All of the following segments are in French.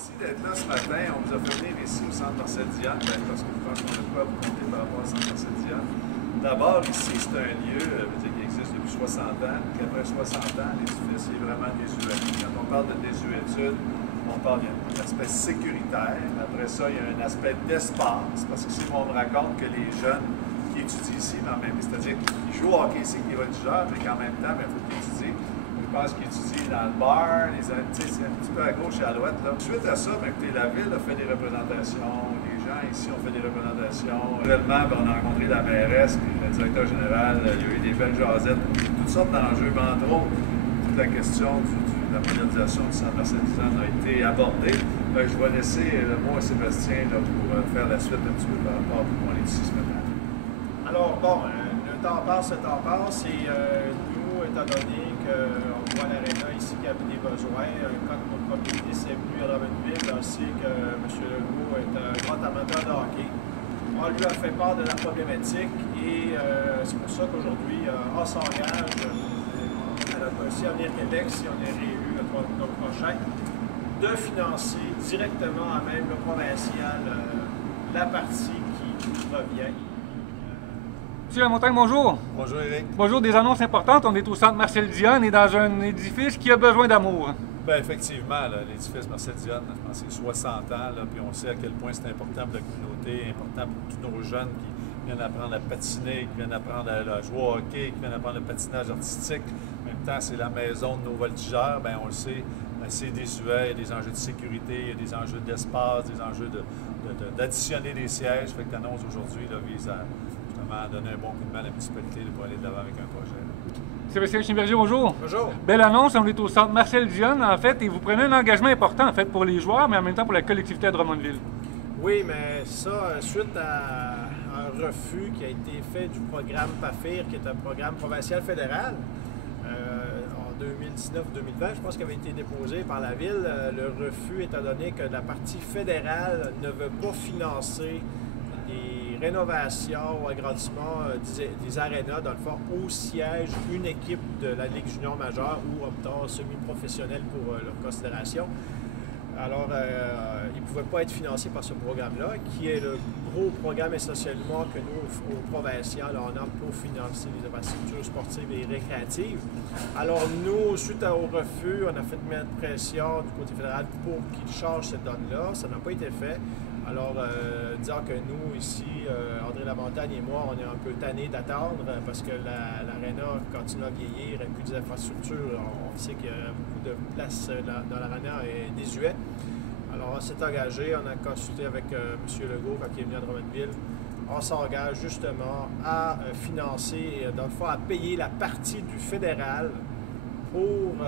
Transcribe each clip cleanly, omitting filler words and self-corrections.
Merci d'être là ce matin. On vous a fait venir ici au Centre Marcel Diane parce que je pense qu'on a quoi vous compter par rapport au Centre Marcel Diane. D'abord, ici, c'est un lieu qui existe depuis 60 ans. Qu'après 60 ans, l'édifice est vraiment désuet. Quand on parle de désuétude, on parle d'un aspect sécuritaire. Après ça, il y a un aspect d'espace, parce que si on me raconte que les jeunes qui étudient ici, c'est-à-dire qu'ils jouent au hockey ici, qui est voltigeur, mais qu'en même temps, il faut qu'ils étudient. Je pense qu'ils étudient dans le bar, c'est un petit peu à gauche et à droite. Suite à ça, écoutez, la ville a fait des représentations, les gens ici ont fait des représentations. Réellement, on a rencontré la mairesse, puis le directeur général, il y a eu des belles jasettes, toutes sortes d'enjeux, mais entre autres, toute la question de la modernisation du Centre Marcel Diane a été abordée. Je vais laisser le mot à Sébastien pour faire la suite un petit peu par rapport à pourquoi on est ici ce matin. Alors, bon, le temps passe, et nous, étant donné qu'on voit l'aréna ici qui a des besoins, quand notre propriété s'est venue à Drummondville, on sait que M. Legault est un grand amateur de hockey. On lui a fait part de la problématique et c'est pour ça qu'aujourd'hui, on s'engage à notre aussi Avenir Québec, si on est réélu le 3 octobre prochain, de financer directement à même le provincial la partie qui revient. Monsieur Lamontagne, bonjour. Bonjour Éric. Bonjour, des annonces importantes. On est au Centre Marcel Diane et dans un édifice qui a besoin d'amour. Bien, effectivement, l'édifice Marcel Diane, je pense que c'est 60 ans, puis on sait à quel point c'est important pour la communauté, important pour tous nos jeunes qui viennent apprendre à patiner, qui viennent apprendre à jouer au hockey, qui viennent apprendre le patinage artistique. En même temps, c'est la maison de nos voltigeurs. Bien, on le sait, c'est désuet, il y a des enjeux de sécurité, il y a des enjeux d'espace, des enjeux d'additionner des sièges. Fait que l'annonce aujourd'hui vise à donner un bon coup de main à la municipalité pour aller de l'avant avec un projet. Sébastien Chimberger, bonjour. Bonjour. Belle annonce, on est au Centre Marcel Diane, en fait, et vous prenez un engagement important, en fait, pour les joueurs, mais en même temps pour la collectivité à Drummondville. Oui, mais ça, suite à un refus qui a été fait du programme PAFIR, qui est un programme provincial fédéral, en 2019-2020, je pense qu'il avait été déposé par la Ville. Le refus étant donné que la partie fédérale ne veut pas financer des rénovations ou agrandissements des arénas, dans le fond, au siège, une équipe de la Ligue junior majeure ou optant semi-professionnel pour leur considération. Alors, il ne pouvait pas être financé par ce programme-là, qui est le gros programme essentiellement que nous, au provincial, on a pour financer les infrastructures sportives et récréatives. Alors, nous, suite au refus, on a fait mettre pression du côté fédéral pour qu'il change cette donne-là. Ça n'a pas été fait. Alors, disons que nous, ici, André Lamontagne et moi, on est un peu tannés d'attendre parce que l'aréna continue à vieillir et puis des infrastructures, on sait qu'il y a beaucoup de place dans l'aréna est désuet. Alors, on s'est engagé, on a consulté avec M. Legault quand il est venu à Drummondville. On s'engage justement à financer, dans le fond, à payer la partie du fédéral pour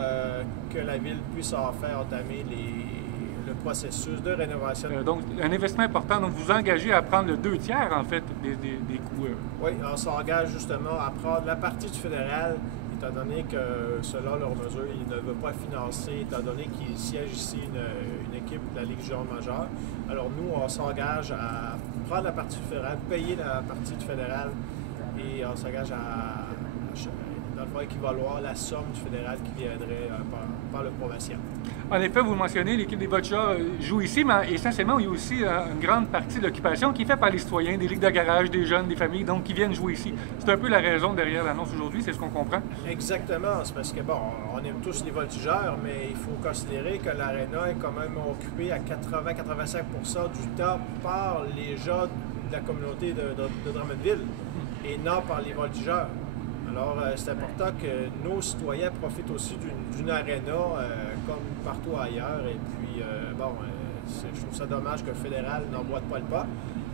que la Ville puisse en faire entamer le processus de rénovation. Donc, un investissement important. Donc, vous engagez à prendre le 2/3, en fait, des coûts. Oui, on s'engage justement à prendre la partie du fédéral, étant donné que, selon leurs mesures, ils ne veulent pas financer, étant donné qu'il siège ici une équipe de la Ligue junior majeure. Alors, nous, on s'engage à prendre la partie du fédéral, payer la partie du fédéral, et on s'engage dans le fond, équivaloir la somme du fédéral qui viendrait par le provincial. En effet, vous mentionnez, l'équipe des voltigeurs joue ici, mais essentiellement, il y a aussi une grande partie de l'occupation qui est faite par les citoyens, des ligues de garage, des jeunes, des familles, donc qui viennent jouer ici. C'est un peu la raison derrière l'annonce aujourd'hui, c'est ce qu'on comprend? Exactement, c'est parce que, bon, on aime tous les voltigeurs, mais il faut considérer que l'aréna est quand même occupée à 80-85% du temps par les gens de la communauté de Drummondville et non par les voltigeurs. Alors, c'est important que nos citoyens profitent aussi d'une aréna comme partout ailleurs. Et puis, je trouve ça dommage que le fédéral n'emboîte pas le pas.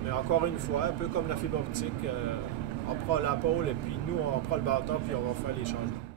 Mais encore une fois, un peu comme la fibre optique, on prend la pôle et puis nous, on prend le bâton puis on va faire les changements.